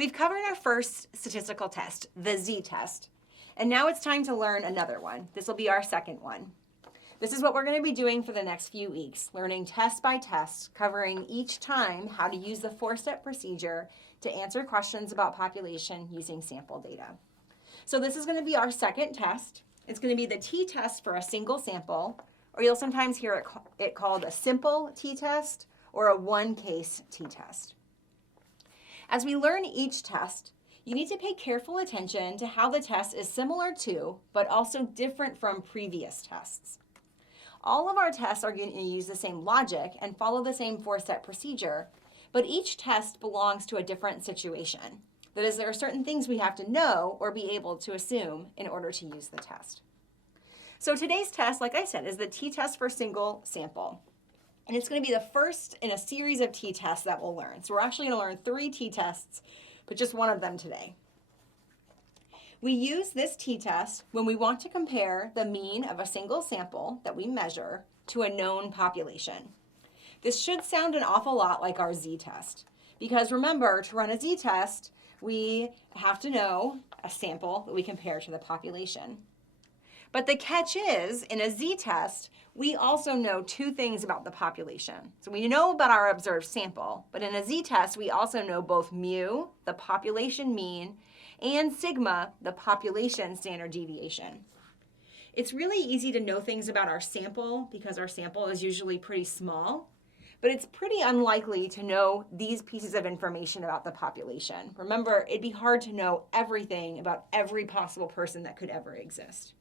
We've covered our first statistical test, the z-test, and now it's time to learn another one. This will be our second one. This is what we're going to be doing for the next few weeks, learning test by test, covering each time how to use the four-step procedure to answer questions about population using sample data. So this is going to be our second test. It's going to be the t-test for a single sample, or you'll sometimes hear it called a simple t-test or a one-case t-test. As we learn each test, you need to pay careful attention to how the test is similar to, but also different from previous tests. All of our tests are going to use the same logic and follow the same four-step procedure, but each test belongs to a different situation. That is, there are certain things we have to know or be able to assume in order to use the test. So today's test, like I said, is the t-test for single sample. And it's going to be the first in a series of t-tests that we'll learn. So we're actually going to learn 3 t-tests, but just one of them today. We use this t-test when we want to compare the mean of a single sample that we measure to a known population. This should sound an awful lot like our z-test, because remember, to run a z-test, we have to know a sample that we compare to the population. But the catch is, in a z-test, we also know 2 things about the population. So we know about our observed sample, but in a z-test, we also know both mu, the population mean, and sigma, the population standard deviation. It's really easy to know things about our sample because our sample is usually pretty small, but it's pretty unlikely to know these pieces of information about the population. Remember, it'd be hard to know everything about every possible person that could ever exist.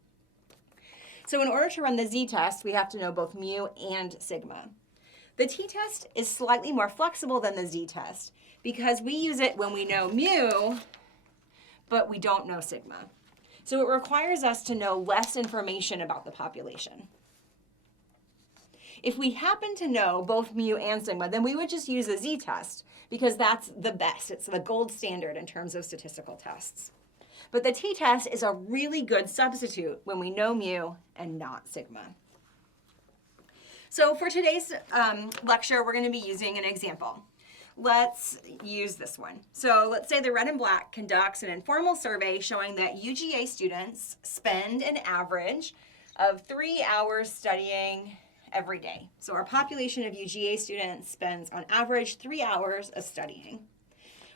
So in order to run the z-test, we have to know both mu and sigma. The t-test is slightly more flexible than the z-test because we use it when we know mu, but we don't know sigma. So it requires us to know less information about the population. If we happen to know both mu and sigma, then we would just use a z-test because that's the best. It's the gold standard in terms of statistical tests. But the t-test is a really good substitute when we know mu and not sigma. So for today's lecture, we're going to be using an example. Let's use this one. So let's say the Red and Black conducts an informal survey showing that UGA students spend an average of 3 hours studying every day. So our population of UGA students spends on average 3 hours of studying.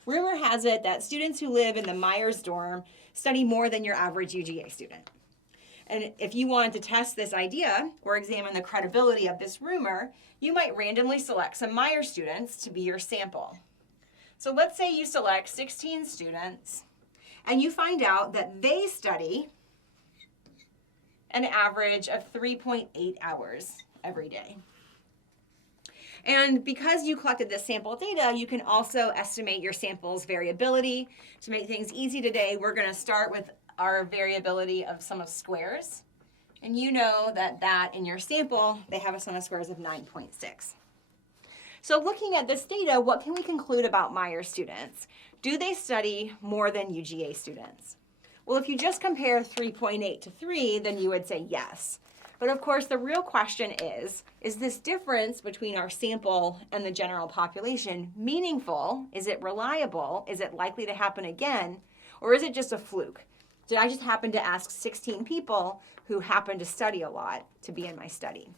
Rumor has it that students who live in the Myers dorm study more than your average UGA student. And if you wanted to test this idea or examine the credibility of this rumor, you might randomly select some Myers students to be your sample. So let's say you select 16 students and you find out that they study an average of 3.8 hours every day. And because you collected this sample data, you can also estimate your sample's variability. To make things easy today, we're going to start with our variability of sum of squares. And you know that in your sample, they have a sum of squares of 9.6. So looking at this data, what can we conclude about Myers students? Do they study more than UGA students? Well, if you just compare 3.8 to 3, then you would say yes. But of course, the real question is this difference between our sample and the general population meaningful? Is it reliable? Is it likely to happen again? Or is it just a fluke? Did I just happen to ask 16 people who happen to study a lot to be in my study?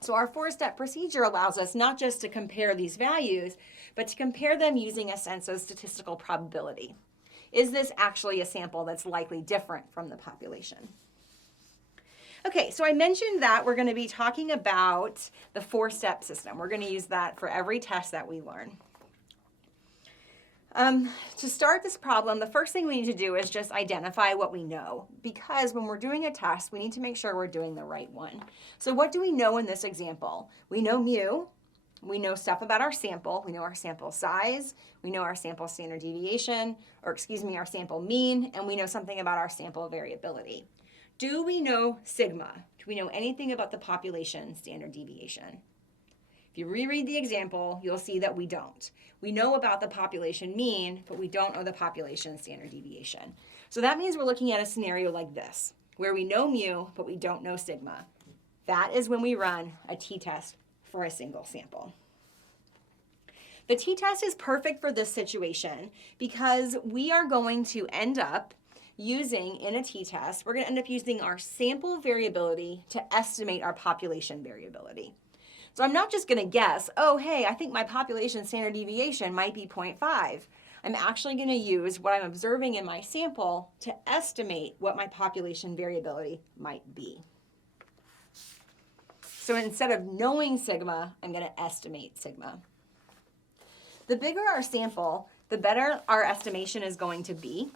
So our 4-step procedure allows us not just to compare these values, but to compare them using a sense of statistical probability. Is this actually a sample that's likely different from the population? Okay, so I mentioned that we're going to be talking about the 4-step system. We're going to use that for every test that we learn. To start this problem, the first thing we need to do is just identify what we know, because when we're doing a test, we need to make sure we're doing the right one. So what do we know in this example? We know mu. We know stuff about our sample. We know our sample size. We know our sample standard deviation, or our sample mean, and we know something about our sample variability. Do we know sigma? Do we know anything about the population standard deviation? If you reread the example, you'll see that we don't. We know about the population mean, but we don't know the population standard deviation. So that means we're looking at a scenario like this, where we know mu, but we don't know sigma. That is when we run a t-test for a single sample. The t-test is perfect for this situation because we are going to end up using, in a t-test, we're going to end up using our sample variability to estimate our population variability. So I'm not just going to guess, oh, hey, I think my population standard deviation might be 0.5. I'm actually going to use what I'm observing in my sample to estimate what my population variability might be. So instead of knowing sigma, I'm going to estimate sigma. The bigger our sample, the better our estimation is going to be.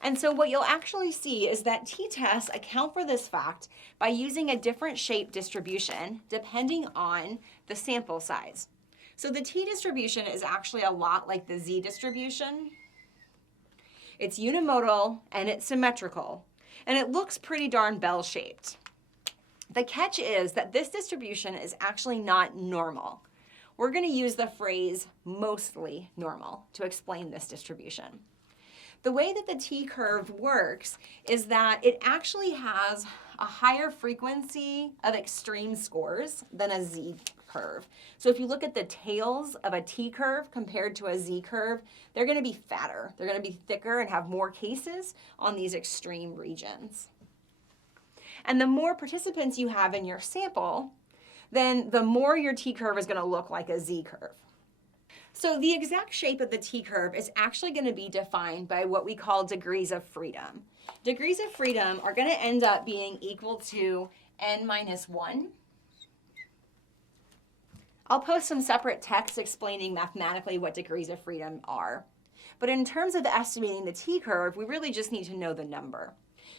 And so what you'll actually see is that t-tests account for this fact by using a different shape distribution depending on the sample size. So the t-distribution is actually a lot like the z-distribution. It's unimodal and it's symmetrical, and it looks pretty darn bell-shaped. The catch is that this distribution is actually not normal. We're going to use the phrase mostly normal to explain this distribution. The way that the t-curve works is that it actually has a higher frequency of extreme scores than a z-curve. So if you look at the tails of a t-curve compared to a z-curve, they're going to be fatter. They're going to be thicker and have more cases on these extreme regions. And the more participants you have in your sample, then the more your t-curve is going to look like a z-curve. So the exact shape of the t-curve is actually going to be defined by what we call degrees of freedom. Degrees of freedom are going to end up being equal to n minus 1. I'll post some separate text explaining mathematically what degrees of freedom are. But in terms of estimating the t-curve, we really just need to know the number.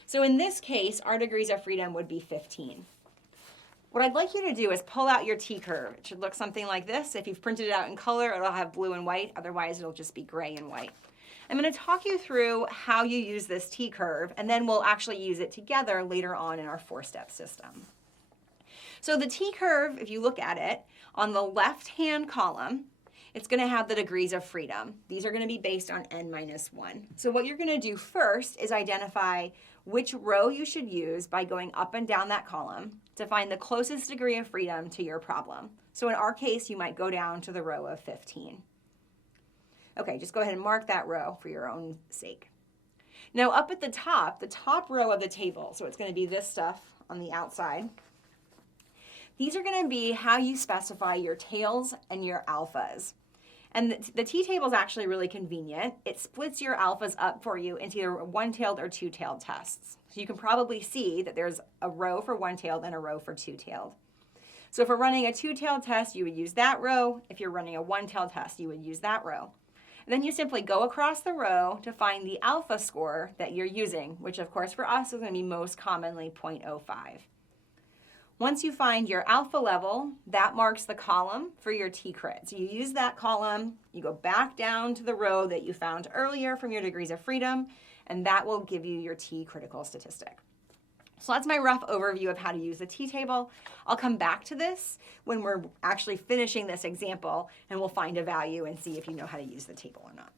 So in this case, our degrees of freedom would be 15. What I'd like you to do is pull out your t-curve. It should look something like this. If you've printed it out in color, it'll have blue and white. Otherwise, it'll just be gray and white. I'm going to talk you through how you use this t-curve, and then we'll actually use it together later on in our four-step system. So the t-curve, if you look at it, on the left-hand column, it's going to have the degrees of freedom. These are going to be based on n minus 1. So what you're going to do first is identify which row you should use by going up and down that column to find the closest degree of freedom to your problem. So in our case, you might go down to the row of 15. Okay, just go ahead and mark that row for your own sake. Now up at the top row of the table, so it's going to be this stuff on the outside. These are going to be how you specify your tails and your alphas. And the t-table is actually really convenient. It splits your alphas up for you into either one-tailed or two-tailed tests. So you can probably see that there's a row for one-tailed and a row for two-tailed. So if we're running a two-tailed test, you would use that row. If you're running a one-tailed test, you would use that row. And then you simply go across the row to find the alpha score that you're using, which of course for us is going to be most commonly 0.05. Once you find your alpha level, that marks the column for your t-crit. So you use that column, you go back down to the row that you found earlier from your degrees of freedom, and that will give you your t-critical statistic. So that's my rough overview of how to use the t-table. I'll come back to this when we're actually finishing this example, and we'll find a value and see if you know how to use the table or not.